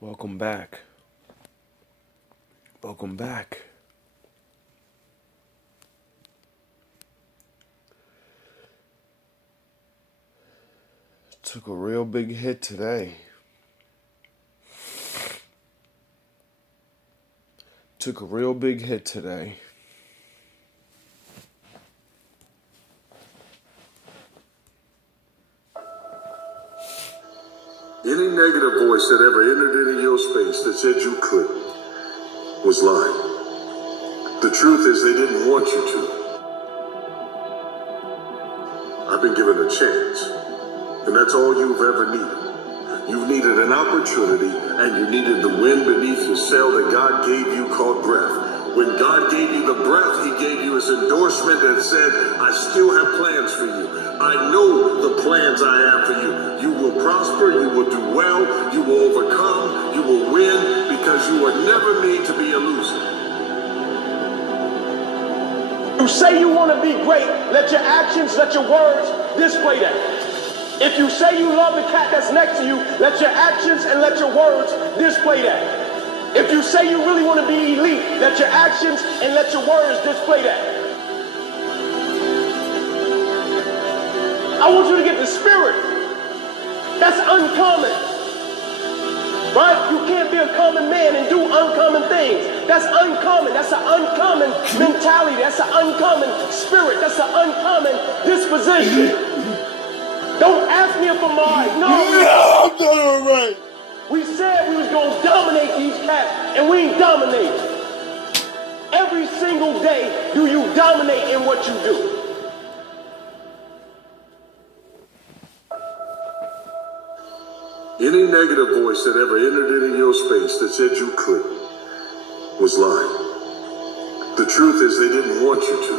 Welcome back. Welcome back. Took a real big hit today. Took a real big hit today. Any negative voice that ever entered into your space that said you couldn't was lying. The truth is they didn't want you to. I've been given a chance, and that's all you've ever needed. You've needed an opportunity, and you needed the wind beneath your sail that God gave you called breath. When God gave you the breath, he gave you his endorsement that said, I still have plans for you. I know the plans I have for you. You will prosper, you will do well, you will overcome, you will win, because you were never made to be a loser. You say you want to be great, let your actions, let your words display that. If you say you love the cat that's next to you, let your actions and let your words display that. If you say you really want to be elite, let your actions and let your words display that. I want you to get the spirit. That's uncommon. Right? You can't be a common man and do uncommon things. That's uncommon. That's an uncommon mentality. That's an uncommon spirit. That's an uncommon disposition. Don't ask me if I'm all right. No, I'm not all right. we said we was going to dominate these cats, and we ain't dominating. Every single day, do you dominate in what you do? Any negative voice that ever entered into your space that said you couldn't was lying. The truth is they didn't want you to.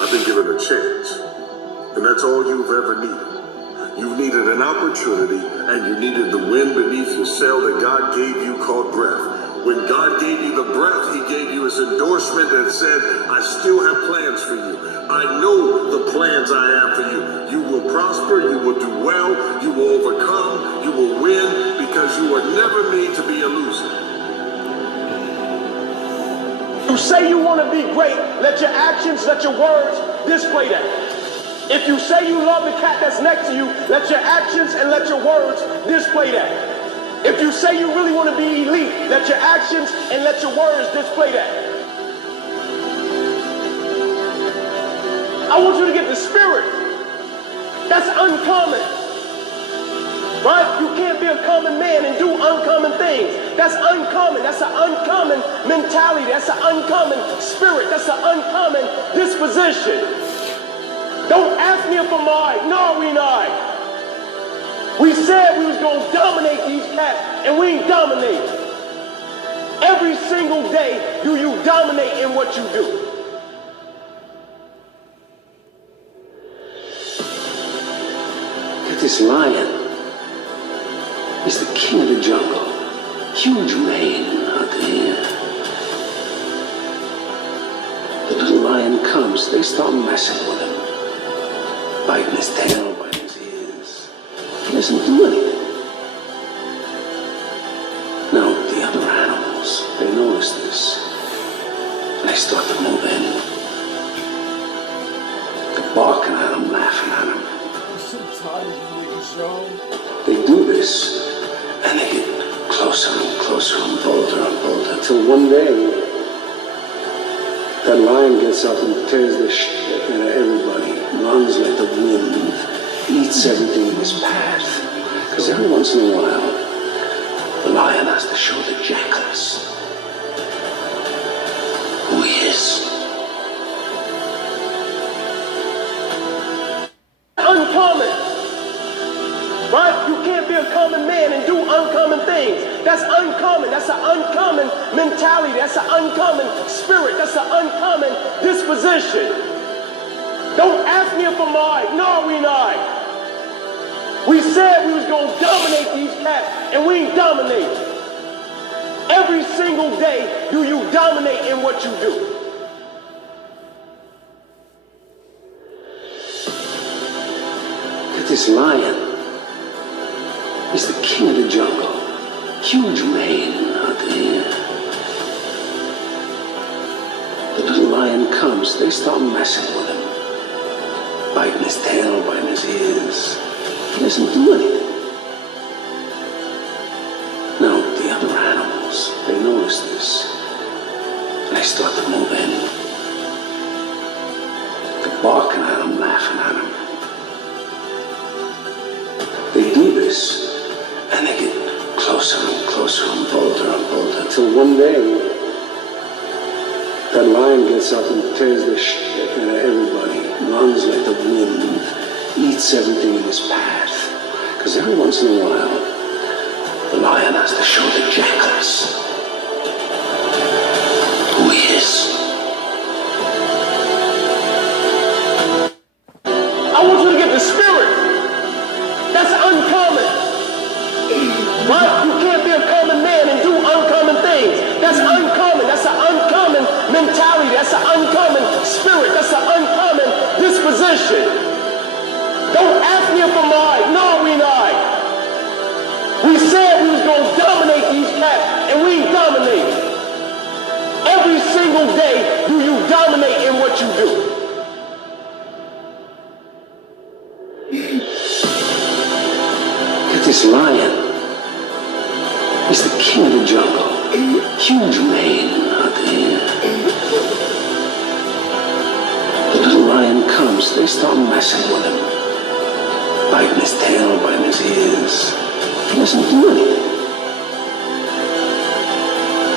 I've been given a chance, and that's all you've ever needed. You've needed an opportunity, and you needed the wind beneath your sail that God gave you called breath. When God gave you the breath, he gave you his endorsement that said, I still have plans for you. I know the plans I have for you. You will prosper, you will do well, you will overcome, you will win, because you were never made to be a loser. You say you want to be great, let your actions, let your words display that. If you say you love the cat that's next to you, let your actions and let your words display that. If you say you really want to be elite, let your actions and let your words display that. I want you to get the spirit. That's uncommon. Right? You can't be a common man and do uncommon things. That's uncommon. That's an uncommon mentality. That's an uncommon spirit. That's an uncommon disposition. Don't ask me if I'm all right. No, we not. We said we was going to dominate these cats, and we ain't dominating. Every single day, do you dominate in what you do? Look at this lion. He's the king of the jungle. Huge mane out there. The little lion comes, they start messing with him. Biting his tail, biting his ears. He doesn't do anything. Now, the other animals, they notice this. And they start to move in. They're barking at him, laughing at him. I'm so tired of making show. They do this, and they get closer and closer and bolder, until one day, that lion gets up and tears the shit out of everybody, runs like the wind, eats everything in his path. Because every once in a while, the lion has to show the jackals who he is. Uncommon. Right? You can't be a common man and do uncommon things. That's uncommon. That's an uncommon mentality. That's an uncommon spirit. That's an uncommon disposition. Don't ask me if I'm all right. No, we not. We said we was going to dominate these cats, and we ain't dominating. Every single day, do you dominate in what you do? Look at this lion. He's the king of the jungle. Huge mane out there. The little lion comes, they start messing with him. Biting his tail, biting his ears. He doesn't do anything. Now, the other animals, they notice this. And they start to move in. They're barking at him, laughing at him. They do this, and they get closer and closer and bolder, until one day, that lion gets up and tears the shit out of everybody, runs like the wind, eats everything in his path. Because every once in a while, the lion has to show the jackals who he is. I want you to get the spirit. That's uncommon. Right? You can't be a common man and do uncommon things. That's uncommon. That's an uncommon mentality. That's an uncommon spirit. That's an uncommon disposition. Don't ask me if I'm right. No, we not. We said we was going to dominate these cats, and we dominate. Every single day, do you dominate in what you do? This lion, he's the king of the jungle. Huge mane out there. The little lion comes, they start messing with him. Biting his tail, biting his ears. He doesn't do anything.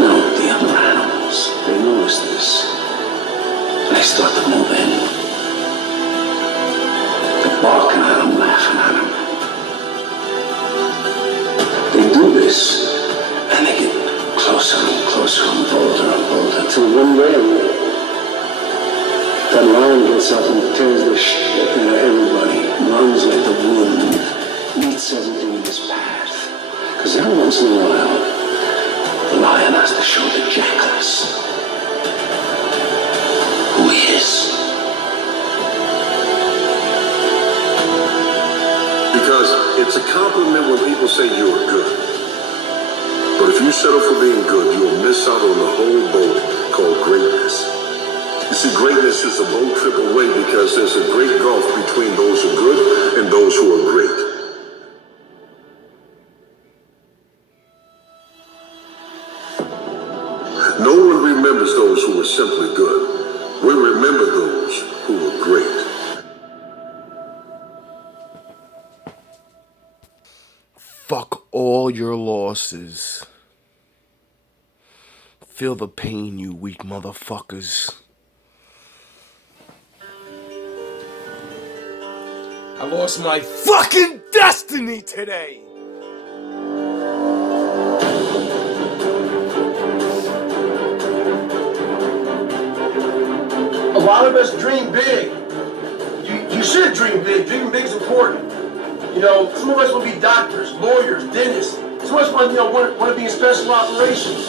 Now, the other animals, they notice this. And they start to move in. They're barking at him, laughing at him. They do this, and they get closer and closer and bolder, until one day, that lion gets up and tears the shit out of everybody, runs like the wind, eats everything in his path. Because every once in a while, the lion has to show the jackals who he is. Because it's a compliment when people say you are good. But if you settle for being good, you'll miss out on the whole boat called greatness. You see, greatness is a boat trip away because there's a great gulf between those who are good and those who are great. No one remembers those who are simply good. We remember those who were great. Fuck all your losses. Feel the pain, you weak motherfuckers. I lost my fucking destiny today! A lot of us dream big. You should dream big. Dreaming big is important. You know, some of us will be doctors, lawyers, dentists. Some of us want to be in special operations.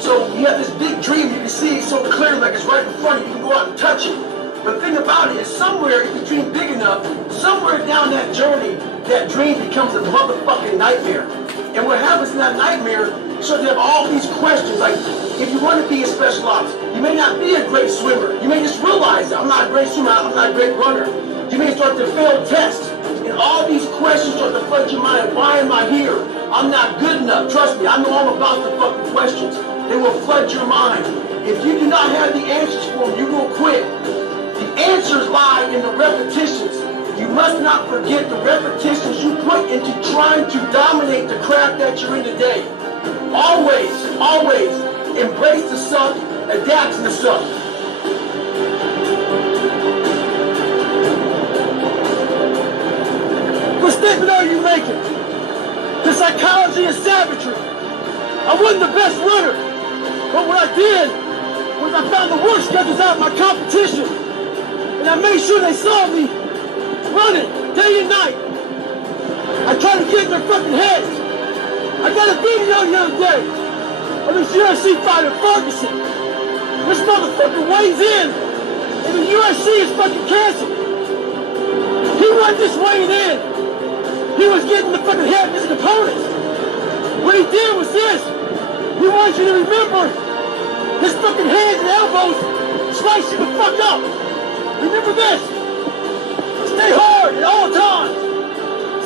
So you have this big dream, you can see it so clearly, like it's right in front of you. You can go out and touch it. But the thing about it is, somewhere, if you dream big enough, somewhere down that journey, that dream becomes a motherfucking nightmare. And what happens in that nightmare, you start to have all these questions, like, if you want to be in special ops, you may not be a great swimmer. You may just realize that I'm not a great swimmer, I'm not a great runner. You may start to fail tests. And all these questions start to flood your mind. Why am I here? I'm not good enough. Trust me, I know all about the fucking questions. They will flood your mind. If you do not have the answers for them, you will quit. The answers lie in the repetitions. You must not forget the repetitions you put into trying to dominate the craft that you're in today. Always, always embrace the suck, adapt to the suck. What statement are you making? The psychology is savagery. I wasn't the best runner, but what I did was I found the worst schedules out of my competition, and I made sure they saw me running day and night. I tried to get in their fucking heads. I got a video the other day of this UFC fighter, Ferguson. This motherfucker weighs in, and the UFC is fucking canceled. He wasn't just weighing in. He was getting the fucking head of his components. What he did was this. He wants you to remember his fucking hands and elbows slice you the fuck up. Remember this. Stay hard at all times.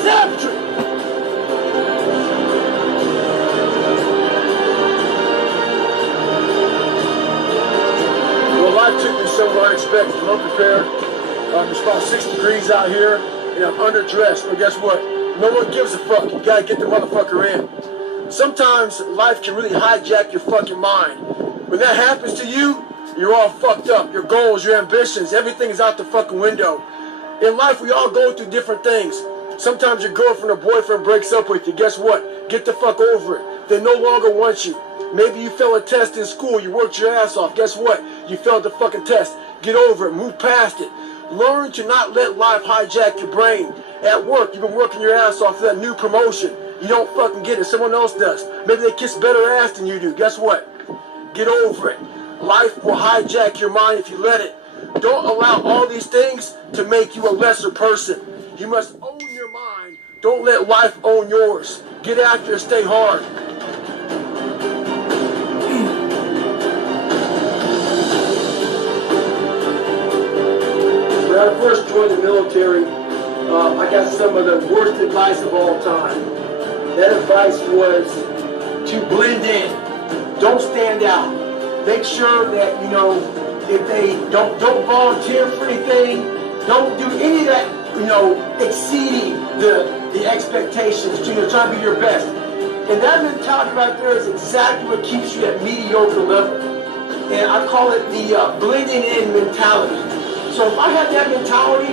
Savagery. Well, life took me somewhere unexpected. I'm unprepared. It's about 6 degrees out here, and I'm underdressed. But guess what? No one gives a fuck. You gotta get the motherfucker in. Sometimes life can really hijack your fucking mind. When that happens to you, you're all fucked up. Your goals, your ambitions, everything is out the fucking window. In life, we all go through different things. Sometimes your girlfriend or boyfriend breaks up with you. Guess what? Get the fuck over it. They no longer want you. Maybe you failed a test in school. You worked your ass off. Guess what? You failed the fucking test. Get over it. Move past it. Learn to not let life hijack your brain. At work, you've been working your ass off for that new promotion. You don't fucking get it. Someone else does. Maybe they kiss better ass than you do. Guess what? Get over it. Life will hijack your mind if you let it. Don't allow all these things to make you a lesser person. You must own your mind. Don't let life own yours. Get after it. Stay hard. When I first joined the military, I got some of the worst advice of all time. That advice was to blend in. Don't stand out. Make sure that, you know, if they don't volunteer for anything, don't do any of that, you know, exceeding the expectations, you know, try to be your best. And that mentality right there is exactly what keeps you at mediocre level. And I call it the blending in mentality. So if I had that mentality,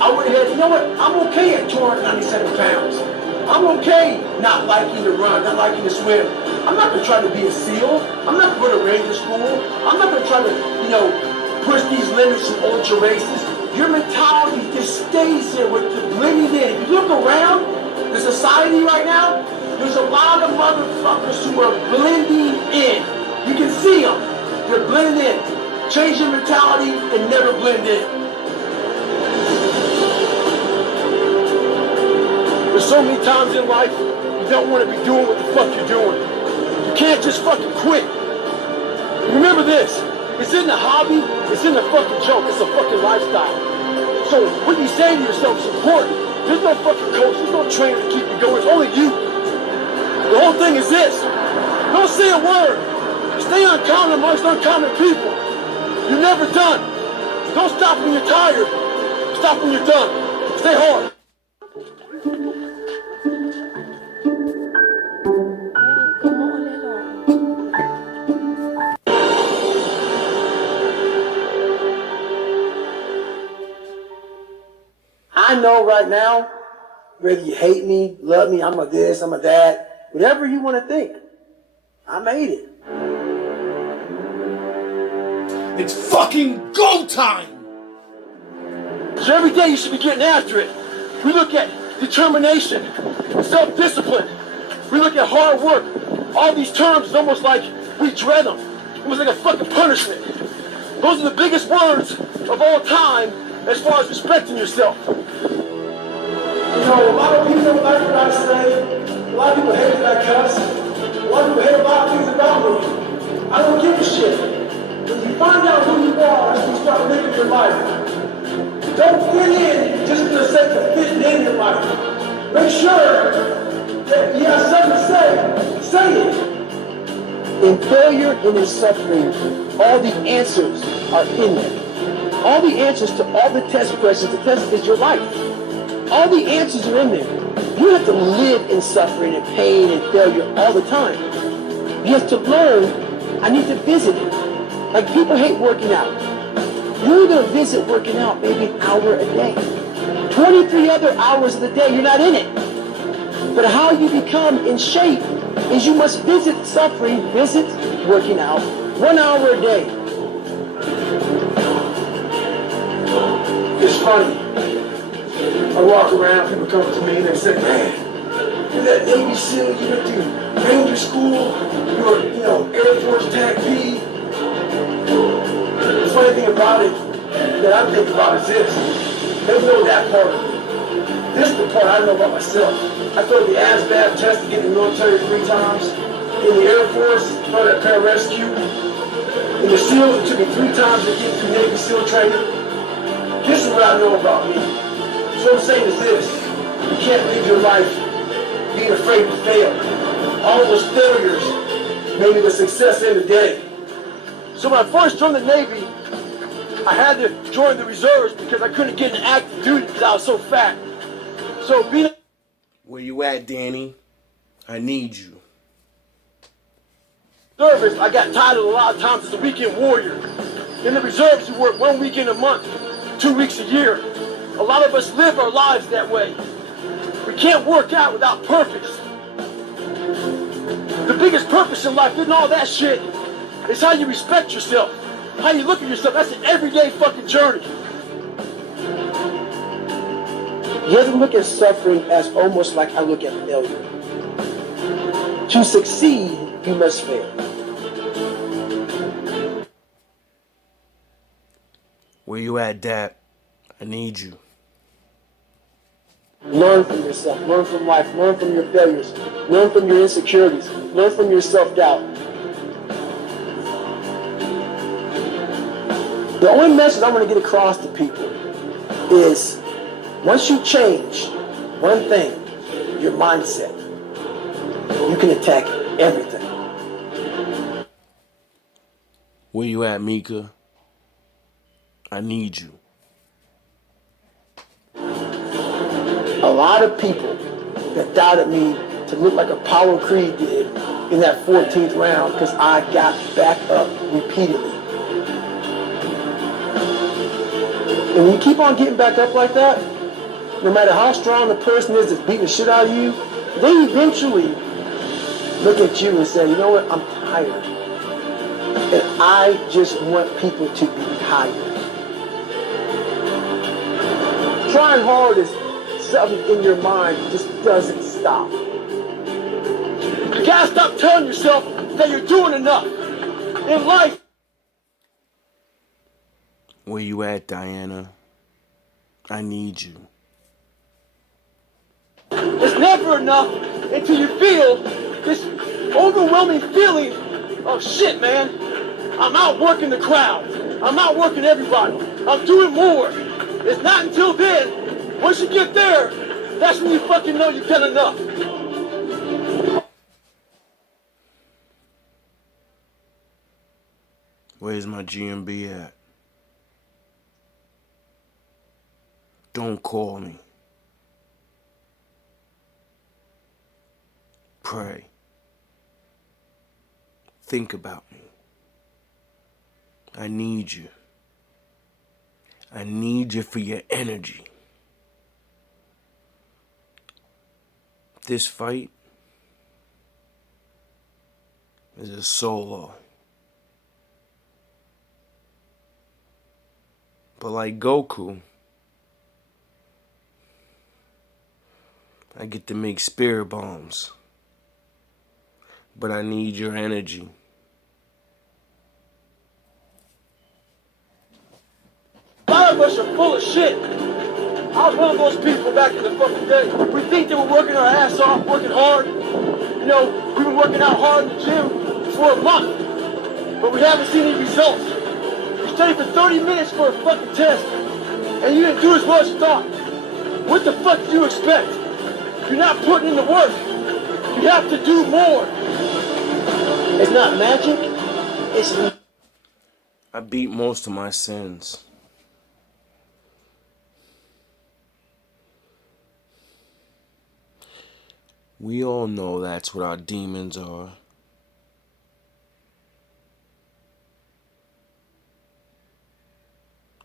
I would have had, you know what, I'm okay at 297 pounds. I'm okay not liking to run, not liking to swim. I'm not going to try to be a SEAL. I'm not going to go to Ranger School. I'm not going to try to, you know, push these limits in ultra races. Your mentality just stays there with the blending in. If you look around the society right now, there's a lot of motherfuckers who are blending in. You can see them. They're blending in. Change your mentality and never blend in. There's so many times in life you don't want to be doing what the fuck you're doing. You can't just fucking quit. Remember this. It's in the hobby. It's in the fucking joke. It's a fucking lifestyle. So what you say to yourself is important. There's no fucking coach. There's no trainer to keep you going. It's only you. The whole thing is this. Don't say a word. Stay uncommon amongst uncommon people. You're never done. Don't stop when you're tired. Stop when you're done. Stay hard. I know right now, whether you hate me, love me, I'm a this, I'm a that, whatever you want to think, I made it. It's fucking go time! So every day you should be getting after it. We look at determination, self-discipline. We look at hard work. All these terms is almost like we dread them. Almost like a fucking punishment. Those are the biggest words of all time as far as respecting yourself. You know, a lot of people don't like what I say. A lot of people hate that I cuss. A lot of people hate a lot of things about me. I don't give a shit. When you find out who you are, that's when you start living your life. Don't fit in just for the sake of fitting in your life. Make sure that you have something to say it. In failure and in suffering, all the answers are in there. All the answers to all the test questions, the test is your life. All the answers are in there. You have to live in suffering and pain and failure all the time. You have to learn, I need to visit it. Like people hate working out. You're going to visit working out maybe an hour a day. 23 other hours of the day, you're not in it. But how you become in shape is you must visit suffering, visit working out 1 hour a day. It's funny. I walk around, people come to me and they say, man, you're that Navy SEAL, you went through Ranger School, you're, you know, Air Force TAC P. The funny thing about it that I think about is this. They know that part of me. This is the part I know about myself. I failed the ASVAB test to get in the military 3 times. In the Air Force, failed at pararescue. In the SEALs, it took me 3 times to get through Navy SEAL training. This is what I know about me. So what I'm saying is this: you can't live your life being afraid to fail. All those failures made me the success in the day. So when I first joined the Navy, I had to join the reserves because I couldn't get an active duty because I was so fat. So being... Where you at, Danny? I need you. Service, I got titled a lot of times as a weekend warrior. In the reserves, you work 1 weekend a month, 2 weeks a year. A lot of us live our lives that way. We can't work out without purpose. The biggest purpose in life isn't all that shit. It's how you respect yourself, how you look at yourself. That's an everyday fucking journey. You have to look at suffering as almost like I look at failure. To succeed, you must fail. Where you at, Dad? I need you. Learn from yourself, learn from life, learn from your failures, learn from your insecurities, learn from your self-doubt. The only message I want to get across to people is once you change one thing, your mindset, you can attack everything. Where you at, Mika? I need you. A lot of people that doubted me to look like Apollo Creed did in that 14th round because I got back up repeatedly. And when you keep on getting back up like that, no matter how strong the person is that's beating the shit out of you, they eventually look at you and say, you know what, I'm tired. And I just want people to be tired. Trying hard is something in your mind just doesn't stop. You gotta stop telling yourself that you're doing enough in life. Where you at, Diana? I need you. It's never enough until you feel this overwhelming feeling of shit, man. I'm outworking the crowd. I'm outworking everybody. I'm doing more. It's not until then, once you get there, that's when you fucking know you've done enough. Where's my GMB at? Don't call me. Pray. Think about me. I need you. I need you for your energy. This fight is a solo. But like Goku, I get to make spirit bombs. But I need your energy. A lot of us are full of shit. I was one of those people back in the fucking day. We think that we're working our ass off, working hard. You know, we've been working out hard in the gym for a month, but we haven't seen any results. You studied for 30 minutes for a fucking test, and you didn't do as well as you thought. What the fuck do you expect? You're not putting in the work. You have to do more. It's not magic. It's... I beat most of my sins. We all know that's what our demons are.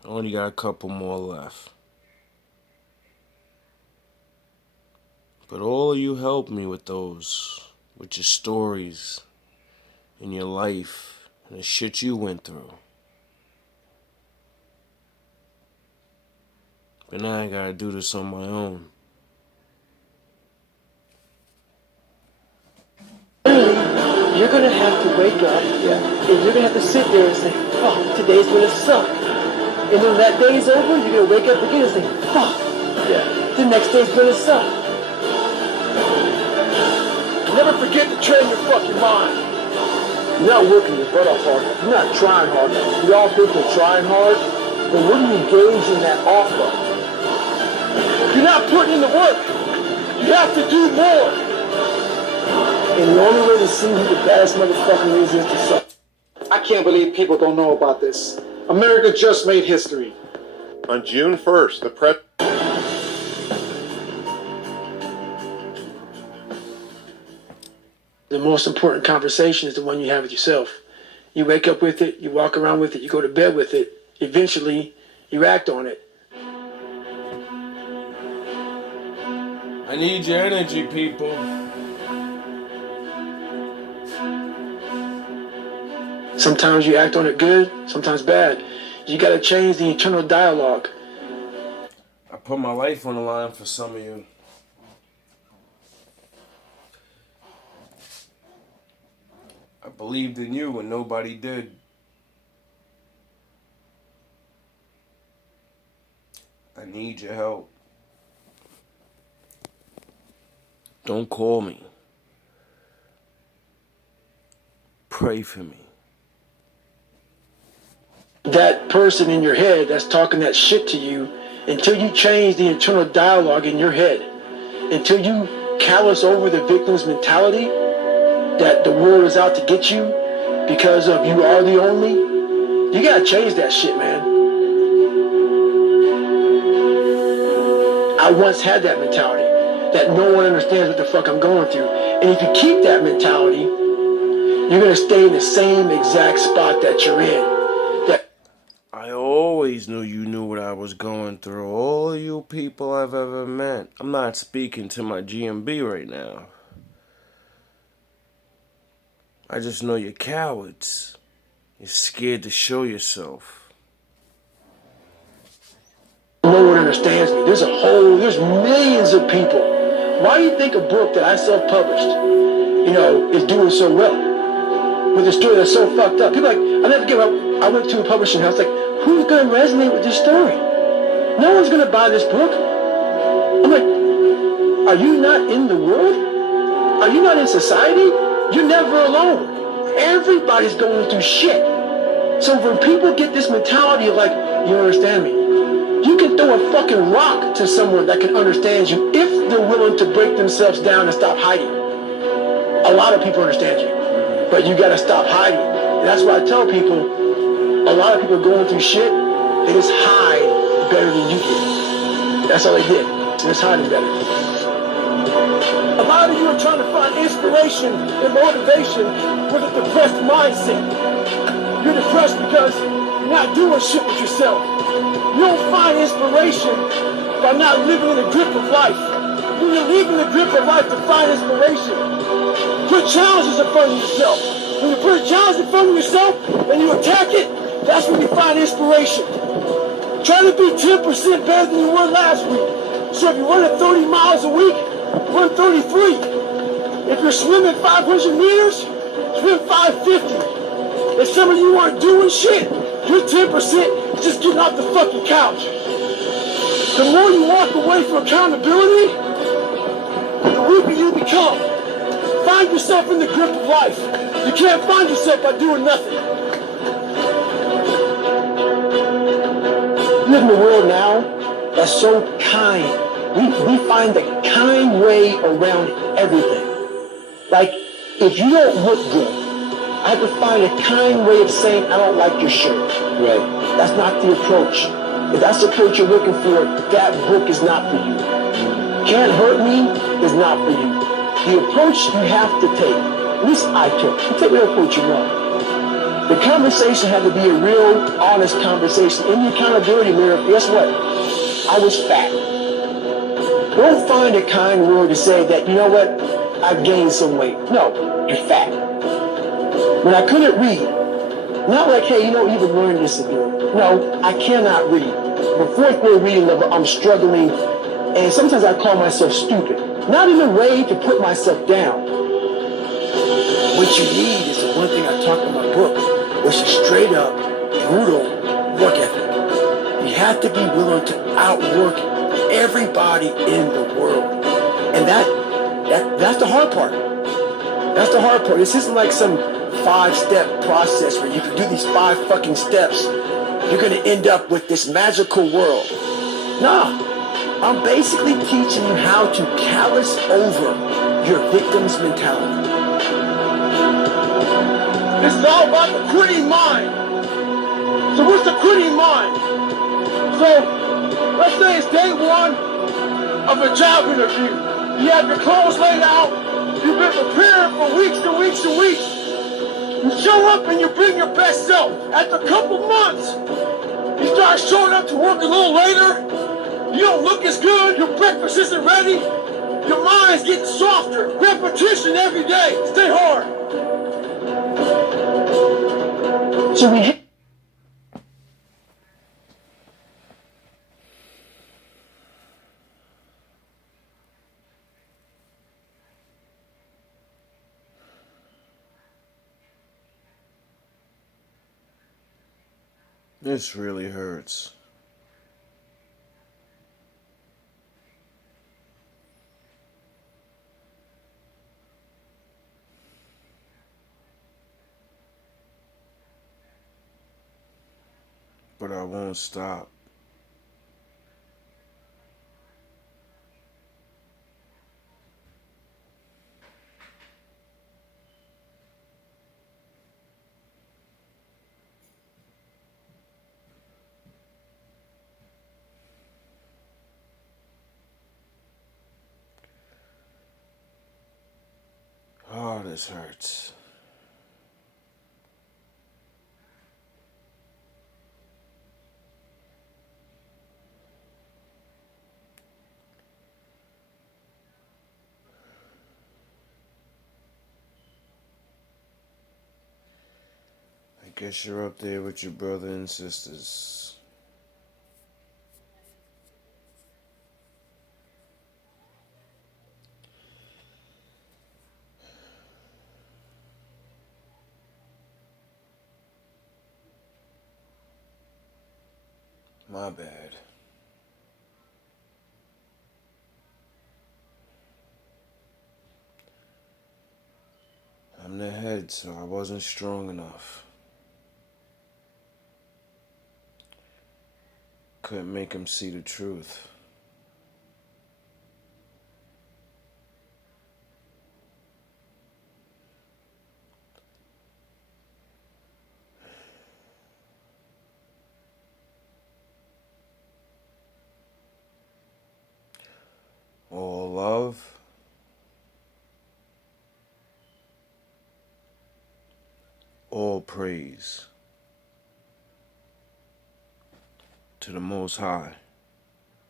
I only got a couple more left. But all of you helped me with those, with your stories and your life and the shit you went through. But now I gotta do this on my own. You're gonna have to wake up, and you're gonna have to sit there and say, fuck, today's gonna suck. And then that day's over, you're gonna wake up again and say, fuck. the next day's gonna suck. Never forget to train your fucking mind. You're not working your butt off hard. You're not trying hard. We all think we're trying hard, but what do you engage in that off of? You're not putting in the work. You have to do more. And the only way to see who the baddest motherfucker is to suck. I can't believe people don't know about this. America just made history. On June 1st, the president. The most important conversation is the one you have with yourself. You wake up with it, you walk around with it, you go to bed with it. Eventually, you act on it. I need your energy, people. Sometimes you act on it good, sometimes bad. You gotta change the internal dialogue. I put my life on the line for some of you. I believed in you when nobody did. I need your help. Don't call me. Pray for me. That person in your head that's talking that shit to you, until you change the internal dialogue in your head, until you callous over the victim's mentality that the world is out to get you because of you are the only, you gotta change that shit, man. I once had that mentality, that no one understands what the fuck I'm going through. And if you keep that mentality, you're gonna stay in the same exact spot that you're in. I always knew you knew what I was going through. All you people I've ever met. I'm not speaking to my GMB right now. I just know you're cowards. You're scared to show yourself. No one understands me. There's millions of people. Why do you think a book that I self-published, is doing so well? With a story that's so fucked up. People are like, I'll never forget, I went to a publishing house, like, who's gonna resonate with this story? No one's gonna buy this book. I'm like, are you not in the world? Are you not in society? You're never alone. Everybody's going through shit. So when people get this mentality of like, you don't understand me, you can throw a fucking rock to someone that can understand you if they're willing to break themselves down and stop hiding. A lot of people understand you, but you gotta stop hiding. And that's why I tell people, a lot of people going through shit, they just hide better than you did. That's all they did. They just hiding better. A lot of you are trying to find inspiration and motivation with a depressed mindset. You're depressed because you're not doing shit with yourself. You don't find inspiration by not living in the grip of life. When you leave in the grip of life to find inspiration, put challenges in front of yourself. When you put a challenge in front of yourself and you attack it, that's when you find inspiration. Try to be 10% better than you were last week. So if you're running 30 miles a week, run 33. If you're swimming 500 meters, swim 550. If some of you aren't doing shit, you're 10% just getting off the fucking couch. The more you walk away from accountability, the weaker you become. Find yourself in the grip of life. You can't find yourself by doing nothing. We live in a world now that's so kind. We find the kind way around everything. Like, if you don't look good, I have to find a kind way of saying, I don't like your shirt. Right. That's not the approach. If that's the approach you're looking for, that book is not for you. Can't hurt me is not for you. The approach you have to take, at least I took. You take whatever approach you want. The conversation had to be a real, honest conversation. In the accountability mirror, guess what? I was fat. Don't find a kind word to say that, you know what, I've gained some weight. No, you're fat. When I couldn't read, not like, hey, you've been learning this again. No, I cannot read. The fourth grade reading level, I'm struggling, and sometimes I call myself stupid. Not in a way to put myself down. What you need is the one thing I talk in my book, which is straight up, brutal work ethic. You have to be willing to outwork everybody in the world. And that's the hard part. That's the hard part. This isn't like some 5-step process where you can do these 5 fucking steps. You're gonna end up with this magical world. No. I'm basically teaching you how to callous over your victim's mentality. This is all about the quitting mind. So what's the quitting mind? So let's say it's day 1 of a job interview. You have your clothes laid out. You've been preparing for weeks and weeks and weeks. You show up and you bring your best self. After a couple months, you start showing up to work a little later. You don't look as good. Your breakfast isn't ready. Your mind's getting softer. Repetition every day. Stay hard. So we. This really hurts. But I won't stop. Oh, this hurts. I guess you're up there with your brother and sisters. My bad. I'm the head, so I wasn't strong enough. Couldn't make him see the truth. All love, all praise to the Most High.